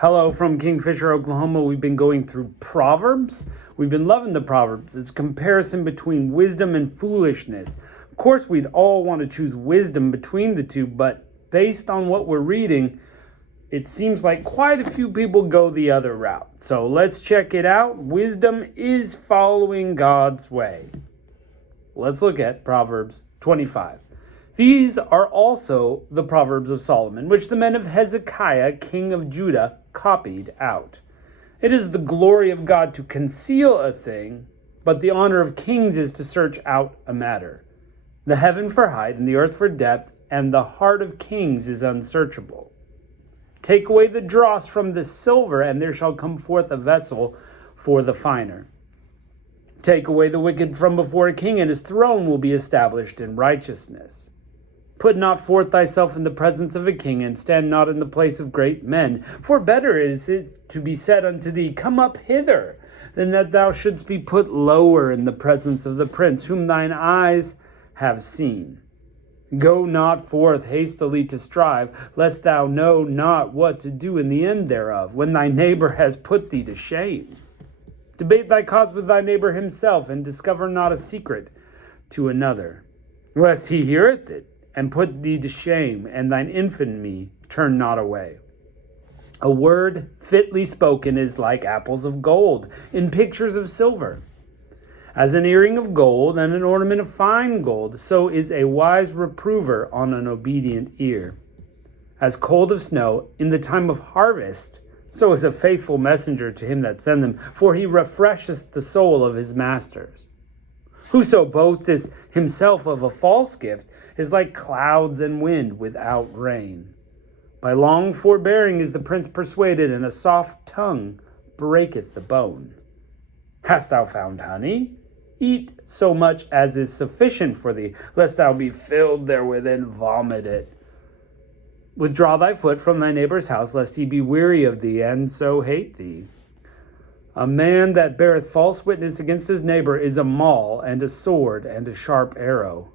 Hello from Kingfisher, Oklahoma. We've been going through Proverbs. We've been loving the Proverbs. It's a comparison between wisdom and foolishness. Of course, we'd all want to choose wisdom between the two, but based on what we're reading, it seems like quite a few people go the other route. So let's check it out. Wisdom is following God's way. Let's look at Proverbs 25. These are also the Proverbs of Solomon, which the men of Hezekiah, king of Judah, copied out. It is the glory of God to conceal a thing, but the honor of kings is to search out a matter. The heaven for height and the earth for depth, and the heart of kings is unsearchable. Take away the dross from the silver, and there shall come forth a vessel for the finer. Take away the wicked from before a king, and his throne will be established in righteousness. Put not forth thyself in the presence of a king, and stand not in the place of great men. For better is it to be said unto thee, Come up hither, than that thou shouldst be put lower in the presence of the prince, whom thine eyes have seen. Go not forth hastily to strive, lest thou know not what to do in the end thereof, when thy neighbor has put thee to shame. Debate thy cause with thy neighbor himself, and discover not a secret to another, lest he heareth it, and put thee to shame, and thine infamy turn not away. A word fitly spoken is like apples of gold in pictures of silver. As an earring of gold and an ornament of fine gold, so is a wise reprover on an obedient ear. As cold of snow in the time of harvest, so is a faithful messenger to him that send them, for he refresheth the soul of his masters. Whoso boasteth himself of a false gift is like clouds and wind without rain. By long forbearing is the prince persuaded, and a soft tongue breaketh the bone. Hast thou found honey? Eat so much as is sufficient for thee, lest thou be filled therewith and vomit it. Withdraw thy foot from thy neighbor's house, lest he be weary of thee, and so hate thee. A man that beareth false witness against his neighbor is a maul, and a sword, and a sharp arrow.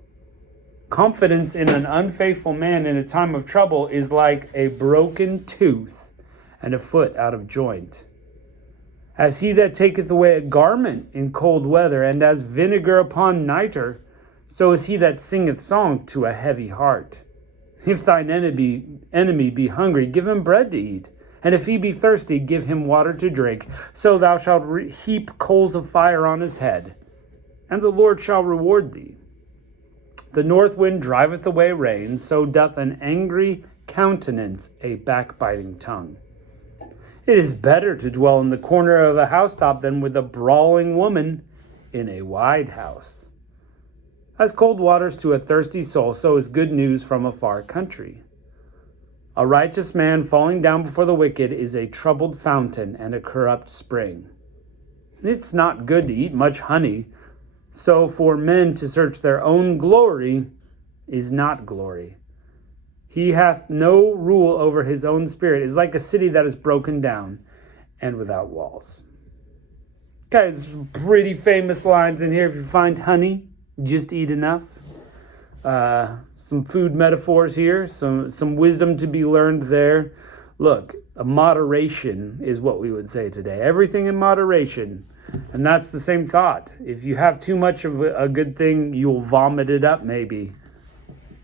Confidence in an unfaithful man in a time of trouble is like a broken tooth and a foot out of joint. As he that taketh away a garment in cold weather, and as vinegar upon nitre, so is he that singeth song to a heavy heart. If thine enemy be hungry, give him bread to eat. And if he be thirsty, give him water to drink. So thou shalt heap coals of fire on his head, and the Lord shall reward thee. The north wind driveth away rain, so doth an angry countenance a backbiting tongue. It is better to dwell in the corner of a housetop than with a brawling woman in a wide house. As cold waters to a thirsty soul, so is good news from a far country. A righteous man falling down before the wicked is a troubled fountain and a corrupt spring. It's not good to eat much honey, so for men to search their own glory is not glory. He hath no rule over his own spirit, is like a city that is broken down and without walls. Guys, pretty famous lines in here. If you find honey, just eat enough. Some food metaphors here, some wisdom to be learned there. Look, a moderation is what we would say today. Everything in moderation. And that's the same thought. If you have too much of a good thing, you'll vomit it up maybe,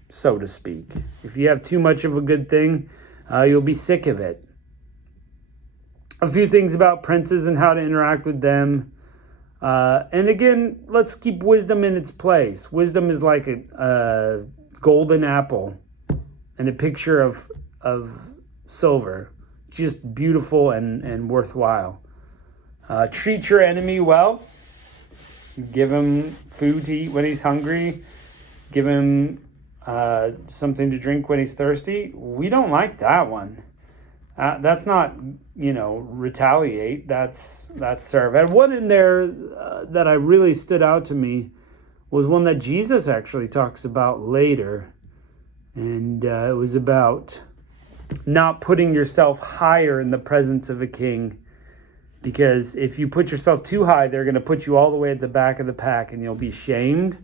so to speak. If you have too much of a good thing, you'll be sick of it. A few things about princes and how to interact with them. And again, let's keep wisdom in its place. Wisdom is like a golden apple and a picture of silver. Just beautiful and worthwhile. Treat your enemy well. Give him food to eat when he's hungry. Give him something to drink when he's thirsty. We don't like that one. That's not, retaliate. That's serve. And one in there that I really stood out to me was one that Jesus actually talks about later. And it was about not putting yourself higher in the presence of a king. Because if you put yourself too high, they're going to put you all the way at the back of the pack and you'll be shamed.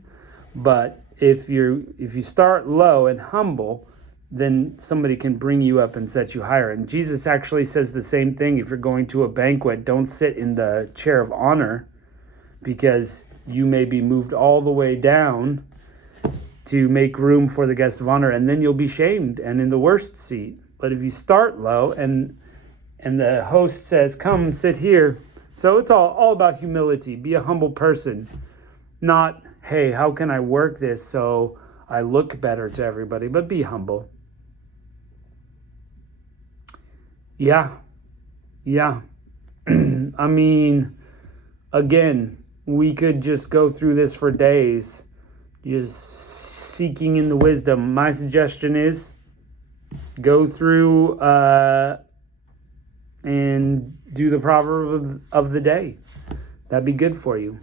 But if you start low and humble, then somebody can bring you up and set you higher. And Jesus actually says the same thing. If you're going to a banquet, don't sit in the chair of honor, because you may be moved all the way down to make room for the guest of honor, and then you'll be shamed and in the worst seat. But if you start low and the host says, come sit here. So it's all about humility. Be a humble person. Not, hey, how can I work this so I look better to everybody? But be humble. Yeah. I mean, again, we could just go through this for days, just seeking in the wisdom. My suggestion is go through and do the proverb of the day. That'd be good for you.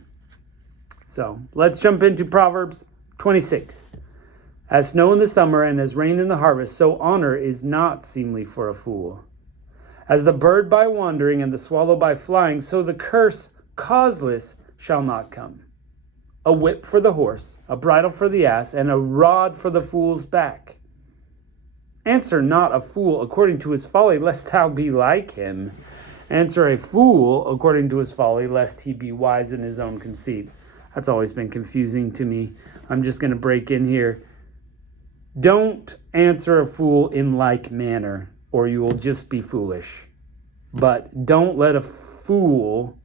So let's jump into Proverbs 26. As snow in the summer and as rain in the harvest, so honor is not seemly for a fool. As the bird by wandering and the swallow by flying, so the curse causeless shall not come. A whip for the horse, a bridle for the ass, and a rod for the fool's back. Answer not a fool according to his folly, lest thou be like him. Answer a fool according to his folly, lest he be wise in his own conceit. That's always been confusing to me. I'm just going to break in here. Don't answer a fool in like manner, or you will just be foolish. But don't let a fool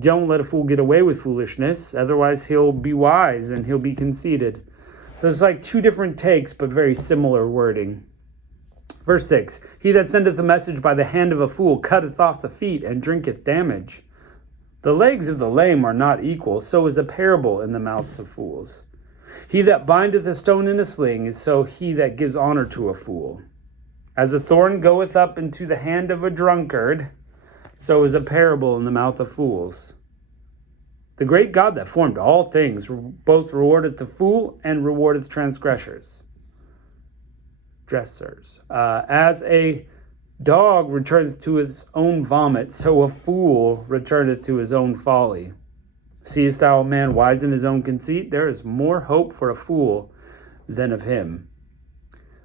don't let a fool get away with foolishness. Otherwise, he'll be wise and he'll be conceited. So it's like two different takes, but very similar wording. Verse 6, he that sendeth a message by the hand of a fool cutteth off the feet and drinketh damage. The legs of the lame are not equal, so is a parable in the mouths of fools. He that bindeth a stone in a sling is so he that gives honor to a fool. As a thorn goeth up into the hand of a drunkard, so is a parable in the mouth of fools. The great God that formed all things both rewardeth the fool and rewardeth transgressors. As a dog returneth to his own vomit, so a fool returneth to his own folly. Seest thou a man wise in his own conceit? There is more hope for a fool than of him.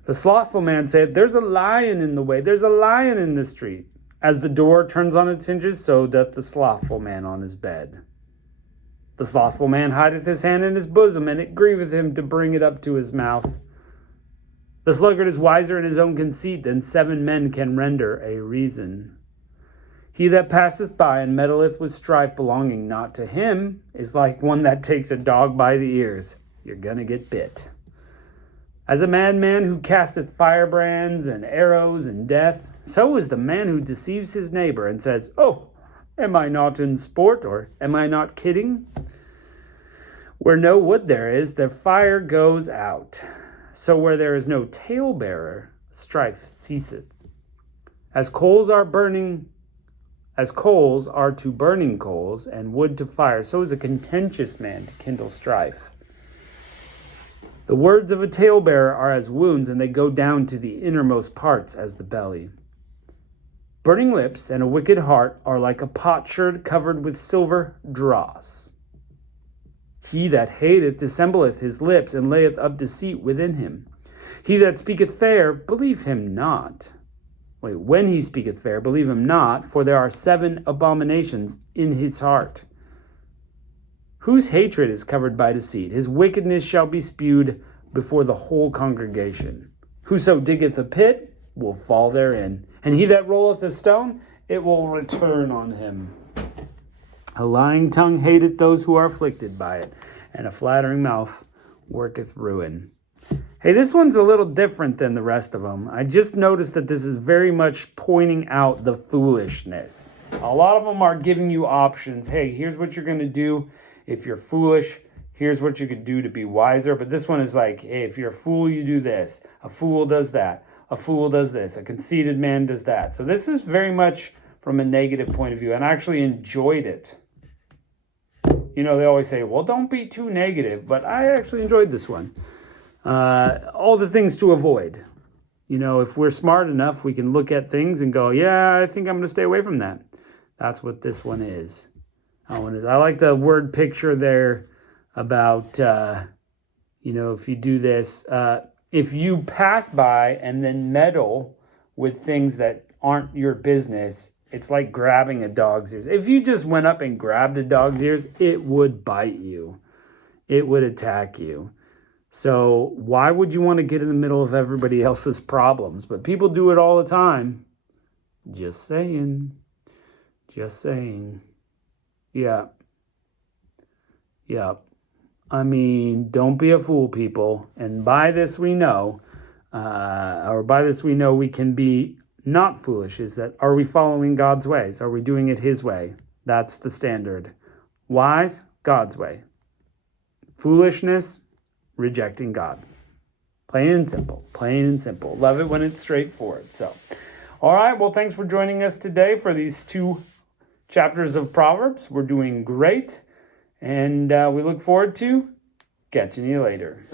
The slothful man saith, there's a lion in the way, there's a lion in the street. As the door turns on its hinges, so doth the slothful man on his bed. The slothful man hideth his hand in his bosom, and it grieveth him to bring it up to his mouth. The sluggard is wiser in his own conceit than 7 men can render a reason. He that passeth by and meddleth with strife belonging not to him is like one that takes a dog by the ears. You're gonna get bit. As a madman who casteth firebrands and arrows and death, so is the man who deceives his neighbor and says, oh, am I not in sport, or am I not kidding? Where no wood there is, the fire goes out. So where there is no talebearer, strife ceaseth. As coals are to burning coals, and wood to fire, so is a contentious man to kindle strife. The words of a talebearer are as wounds, and they go down to the innermost parts as the belly. Burning lips and a wicked heart are like a potsherd covered with silver dross. He that hateth dissembleth his lips, and layeth up deceit within him. He that speaketh fair, believe him not. When he speaketh fair, believe him not, for there are 7 abominations in his heart. Whose hatred is covered by deceit, his wickedness shall be spewed before the whole congregation. Whoso diggeth a pit will fall therein, and he that rolleth a stone, it will return on him. A lying tongue hateth those who are afflicted by it, and a flattering mouth worketh ruin. Hey, this one's a little different than the rest of them. I just noticed that this is very much pointing out the foolishness. A lot of them are giving you options. Hey, here's what you're going to do if you're foolish. Here's what you could do to be wiser. But this one is like, hey, if you're a fool, you do this. A fool does that. A fool does this. A conceited man does that. So this is very much from a negative point of view, and I actually enjoyed it. You know, they always say, well, don't be too negative, but I actually enjoyed this one. All the things to avoid. You know, if we're smart enough, we can look at things and go, yeah, I think I'm going to stay away from that. That's what this one is. I like the word picture there about if you do this, if you pass by and then meddle with things that aren't your business, it's like grabbing a dog's ears. If you just went up and grabbed a dog's ears, it would bite you. It would attack you. So why would you want to get in the middle of everybody else's problems? But people do it all the time. Just saying. Just saying. Yeah. Yeah. I mean, don't be a fool, people. And by this we know, we can be not foolish. Is that, are we following God's ways? Are we doing it His way? That's the standard. Wise, God's way. Foolishness, rejecting God. Plain and simple. Plain and simple. Love it when it's straightforward. So, all right. Well, thanks for joining us today for these 2 chapters of Proverbs. We're doing great. And we look forward to catching you later.